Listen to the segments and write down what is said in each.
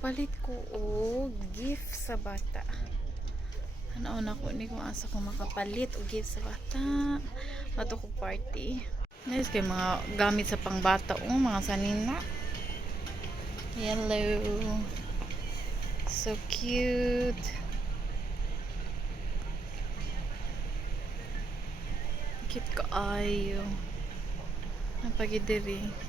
Nakapalit ko og gift sa bata. Ano na ko ni kung asa ko makapalit og gift sa bata. Ato ko party. Nice kay mga gamit sa pangbata o mga sanina. Hello. So cute. Cute kaayo. Napagidiri.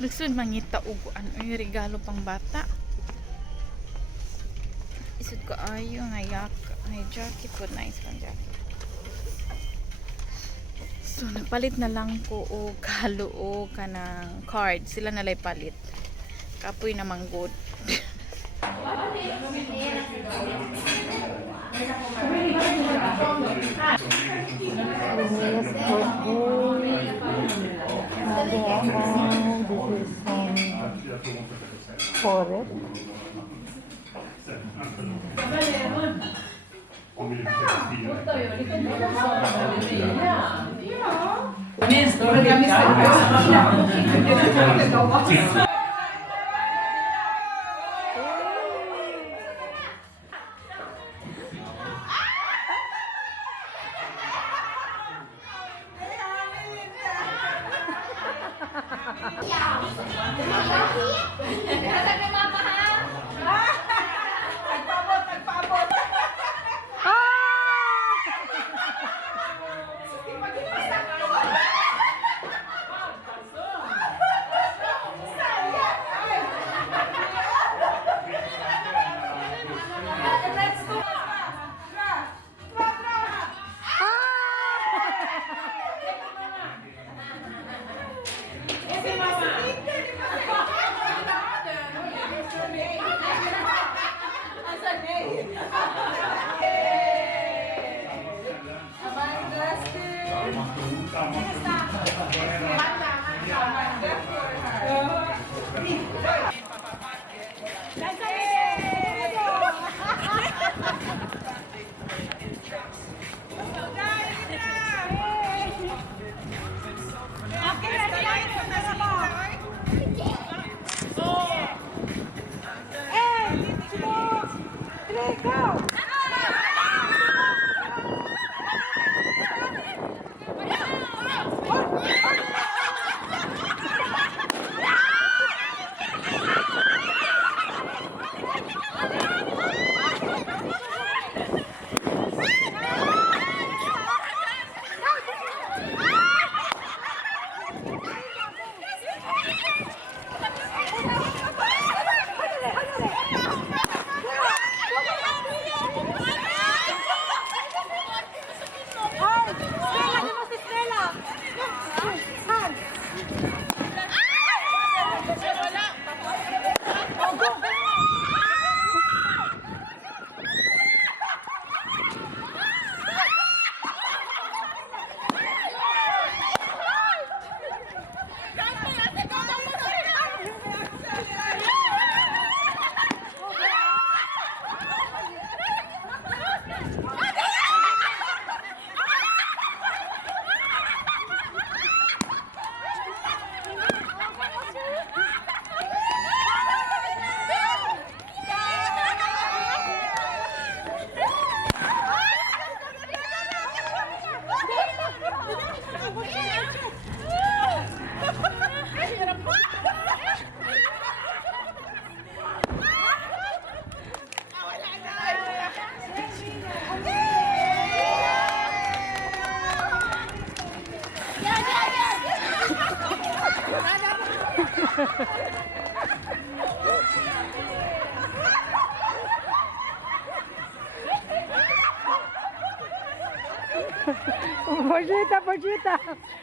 Gusto mangita og ano yung regalo pang bata. Isud ko ayo nga jacket po, nice pang jacket. So nagpalit na lang ko og halo o kanang card. Sila nalay palit. Kapoy na manggod. Forest.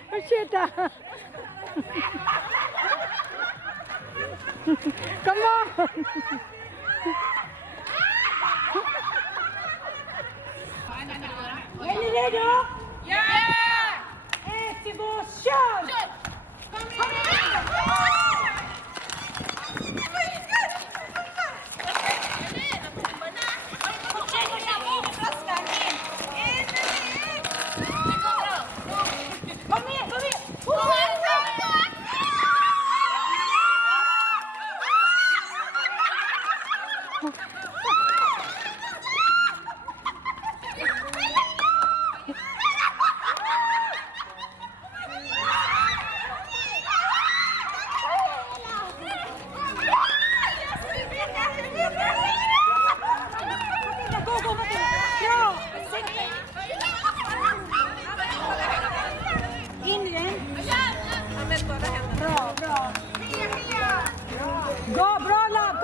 Pachita. Come on. Ready, ready? Yeah. Shoot. Come here. Go, bro, love.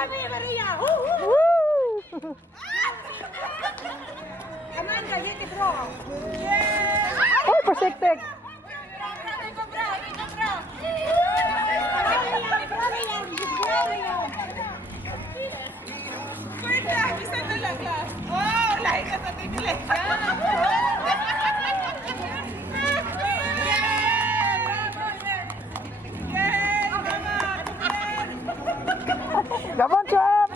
Come Maria. Amanda, get it, bro. Yeah. Oh, protected. Come on, champ.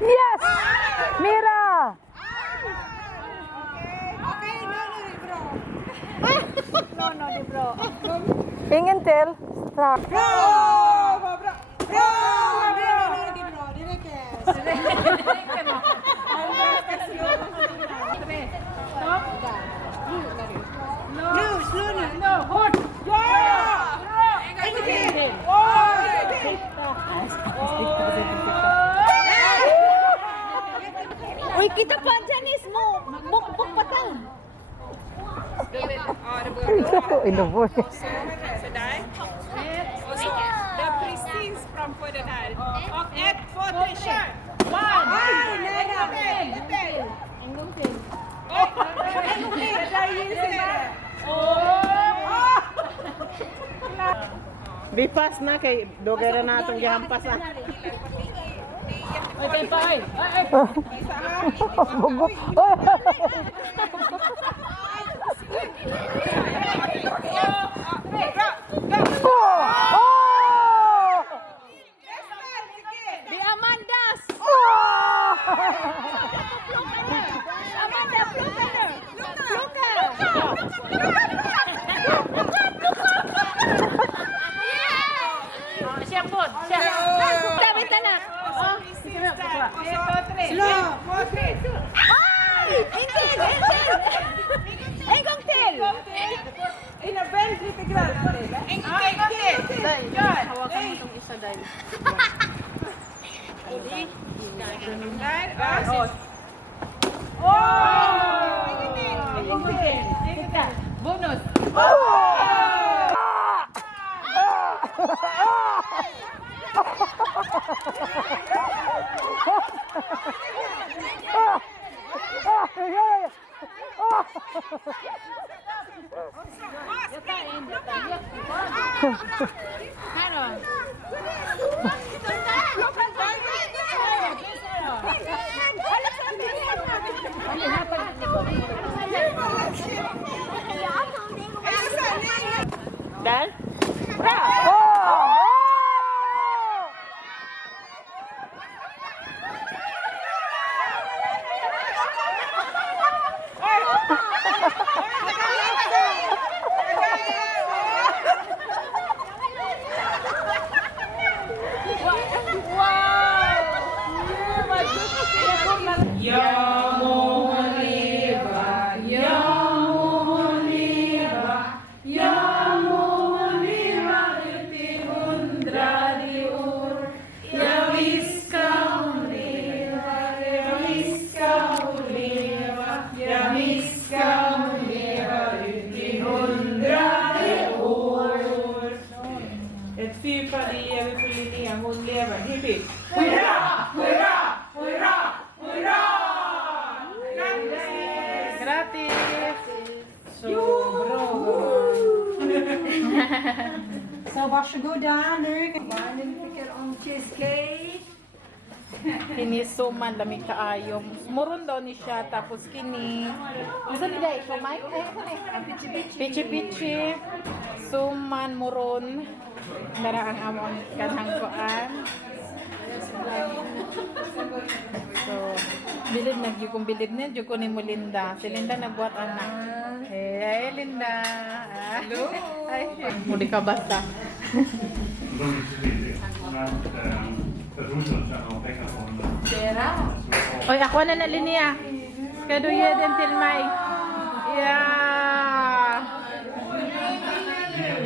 Yes, Mira. No, bro. Ping and tail. Start. Uy, kita pa Janice mo. Buk pa ta. In the voice. The pristines from for the night. Ett, två, tre, kör! One! Nej, en gång till. En gång till, där gills det. Bipas na kay dogera na atong gihampasan. Ay, tayo pa, ay. Bugo. Di Amandas. Amanda, Siya po, siya. Tabi na. Slow! Four, three, two. Engkong til. In a bend, lite grann. Engkong till. Kör! Hawakan mo itong isa dahil. Där, Engkong till. Bonus. Dan? Ett fyrfaldigt lever för Linnea, hon lever. Hipp hipp. Hurra! Hurra! Hurra! Hurra! varsågoda nu. Barnen tycker om cheesecake. Kini suman dami kaayo. Muron daw ni siya tapos kini. Gusto ni dai so Mike? Ay ano ni? Pichi. Suman muron. Dara ang amon kanang kuan. So, bilid na gyud kung bilid na gyud ko ni mo Linda. Si Linda nagbuhat anak. Hey, Linda. Hello. Ay, muli ka basta. Oy, ako na linya. Kaduya din till May. Yeah.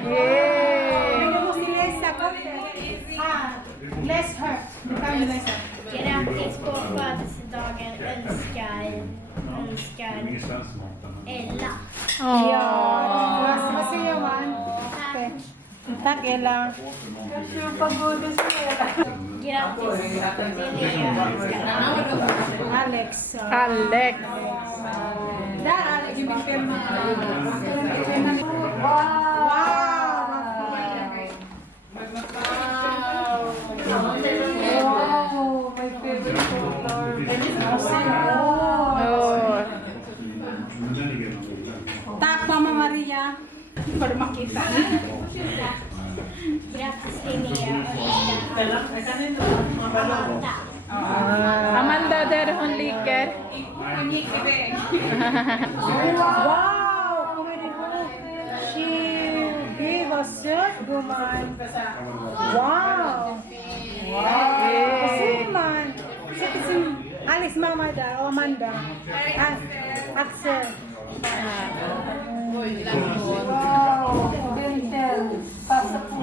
Yeah. Bless her. Grattis på födelsedagen önskar Ella. Vad säger man? Tack Ella. Grattis Linnea önskar Alex. Alex. Där Alex, you make them. Wow, my favorite color. Oh. Tack Mama Maria. För att makita. Grattis Linnea önskar Amanda. Amanda där hon ligger. Hon gick iväg. Wow, kommer du ihåg? Det var söt gumman. Wow. Vad säger man? Sätter sin Alice mamma där och Amanda. Axel. Wow, Bentel. Passa på.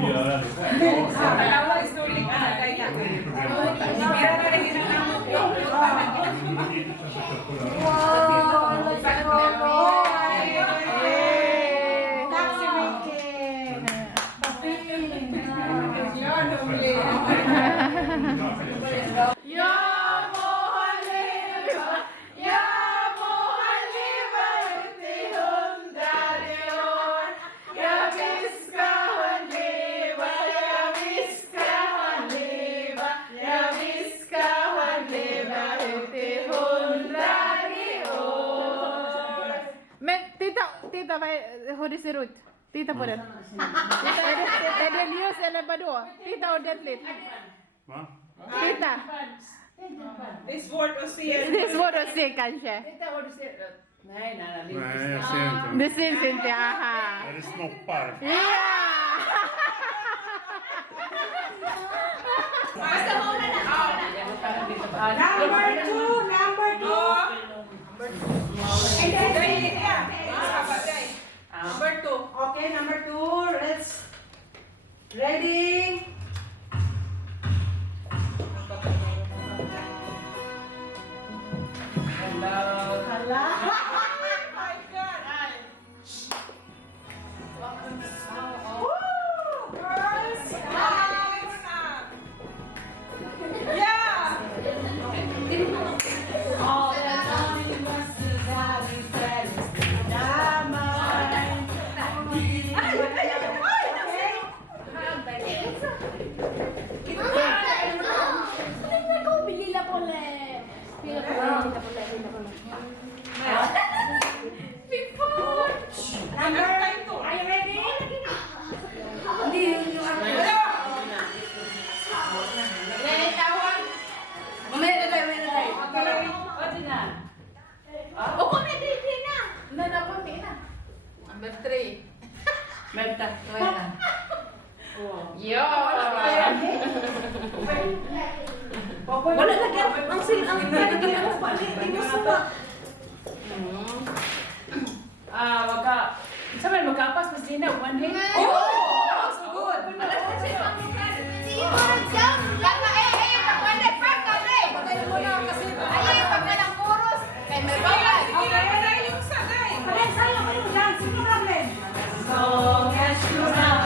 Dalawa isulit na kaya. Kaya na rin Tack så mycket. Men titta hur det ser ut. Titta på den. Är det ljus eller vadå? Titta ordentligt. Titta. Det är svårt att se. Det är svårt att se kanske. Nej, jag ser inte. Det syns inte, aha. Är det snoppar? Ja! Number two. Number 2. Okay, number 2. Let's ready. My God. Girls. Yeah. Are you ready? Number 3. Wala na ka. Ang silip ang pwede mo pa. Hindi mo suwa. Wag ka. Sabi, magkapas, mas di na. One day. Oh, so good.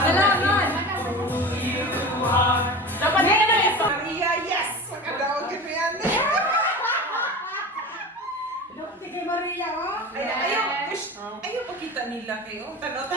Salamat. Dapat na na eh. Maria, yes! Makadawagin mo yan. Dokti kay Maria, oh. Ayaw pakita nila kayo. Tanaw.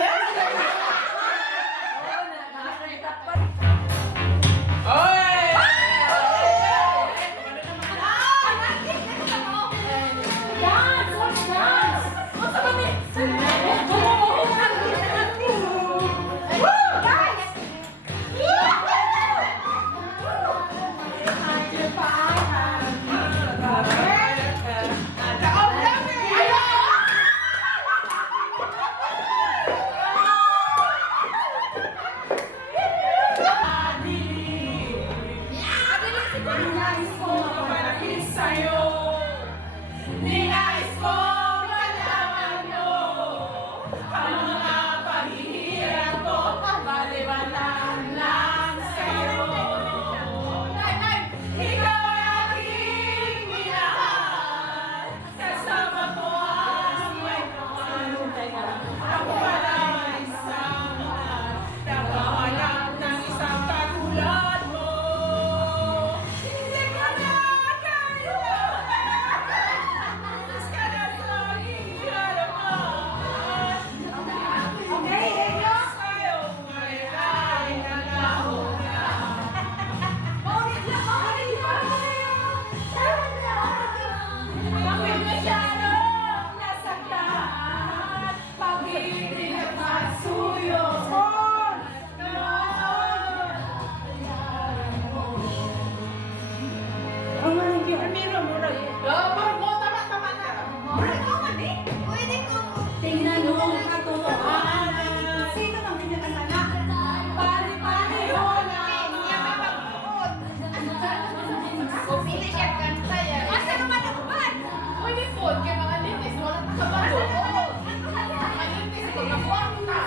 po, kaya mga linis, wala na kabalo. Oo. Mga linis, kung nakuha ko na.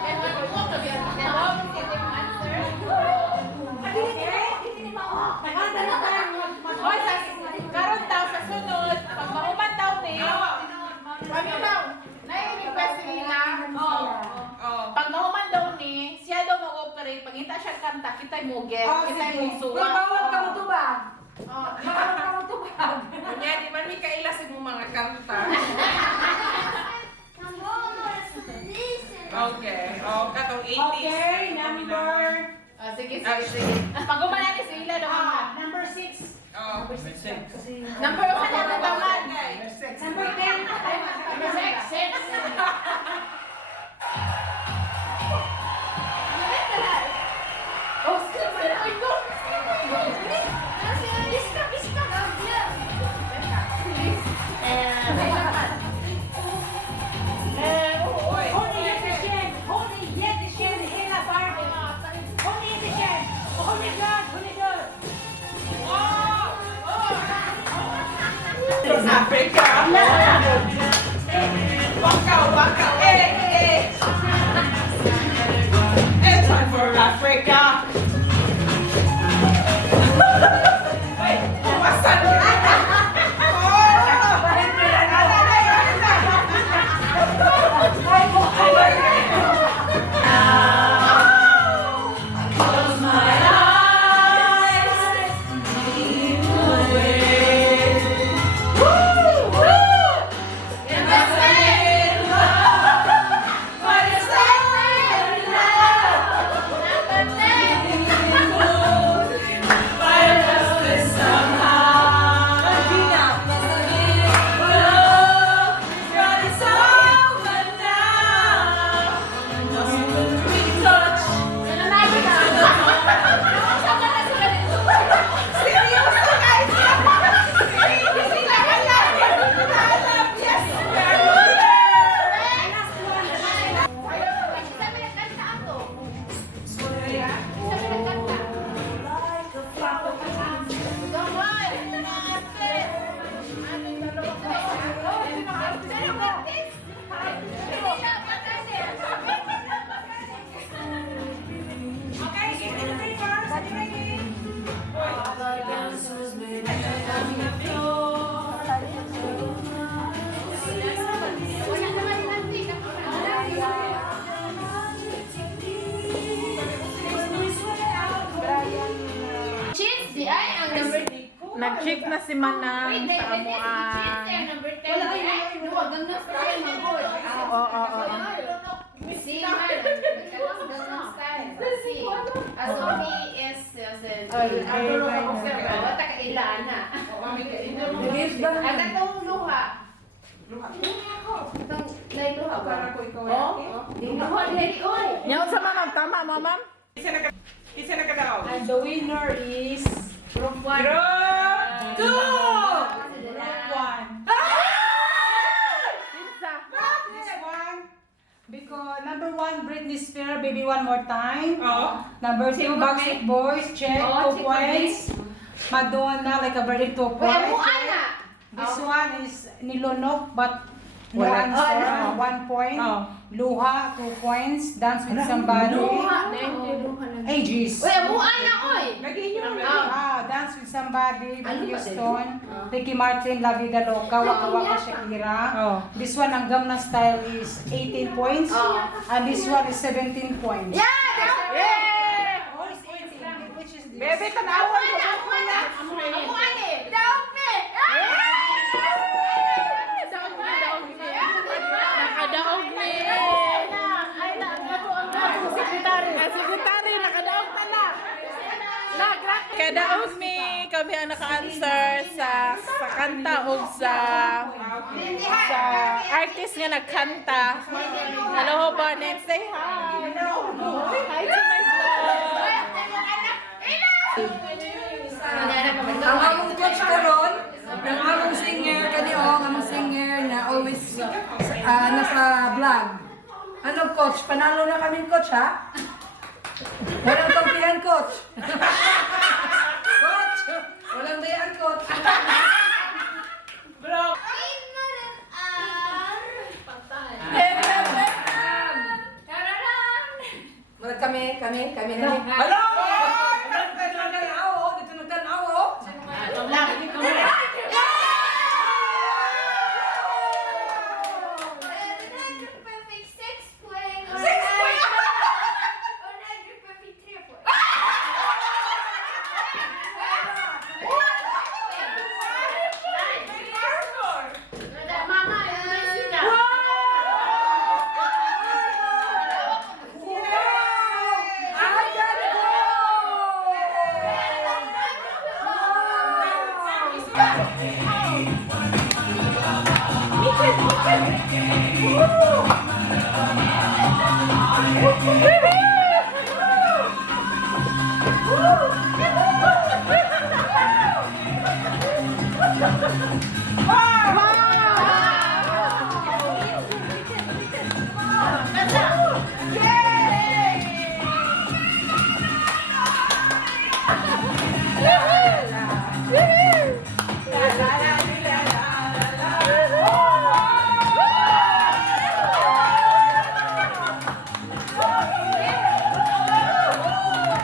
Kaya nakuha ko, kaya nakuha ko yung answer. Hoy, karon daw sa sunod, pag mauman daw ni, ano daw, nai-request nila, pag mauman daw ni, siya daw mag-operate, pag kita siya kanta, kita'y mo get, kita'y mo suwa. Bawal ka matubag. Oh, Bawal ka matubag. Kunya, di man may kailas mo mga kanta. Okay. Oh, katong 80s. Okay, number... sige, sige. Pag umanan ni sila daw naman. Number 6. Oh. Number 1 na nataman. Number 10. Number 6. Oh, Honey Yetischen. Honey Yetischen. Hela Barbie. Honey Yetischen. Honey God. Honey God. Africa. Waka. It's time for Africa. Wait, umasan ka. Nag-check na si Manang sa amuan. Oo. Nyaw sa ma'am, tama mo ma'am? Isa na ka daw. And the winner is... Group 1. Group 2! Group 1. Pinsa. This one. Because number 1, Britney Spears, Baby One More Time. Oh. Number 2, Backstreet Boys, check, 2 points. Madonna, Like a Virgin, 2 points. This one is Nilonok, but no answer, 1 point. Luha, 2 points. Dance with Somebody. Ages. Dance with Somebody, Houston. Ricky Martin, La Vida Loca, Waka Waka Shakira. This one, ang Gangnam Style is 18 points. And this one is 17 points. Yeah! All is 18. Which is this? Bebe, tanawan mo. Nakadaog ni. Sekretary, nakadaog na na. Kadaog mi kami ang naka-answer sa kanta o sa artist nga nagkanta. Hello ba? Say hi. Hi to my vlog. Ang among coach karon, ang among singer kaniyo, ang among singer na always nasa vlog. Ano coach? Panalo na kami coach ha? Walang kampihan coach. Coach, walang dayan coach. Bro, kami na. Hello! Dito nagtanaw, dito nagtanaw. Woo!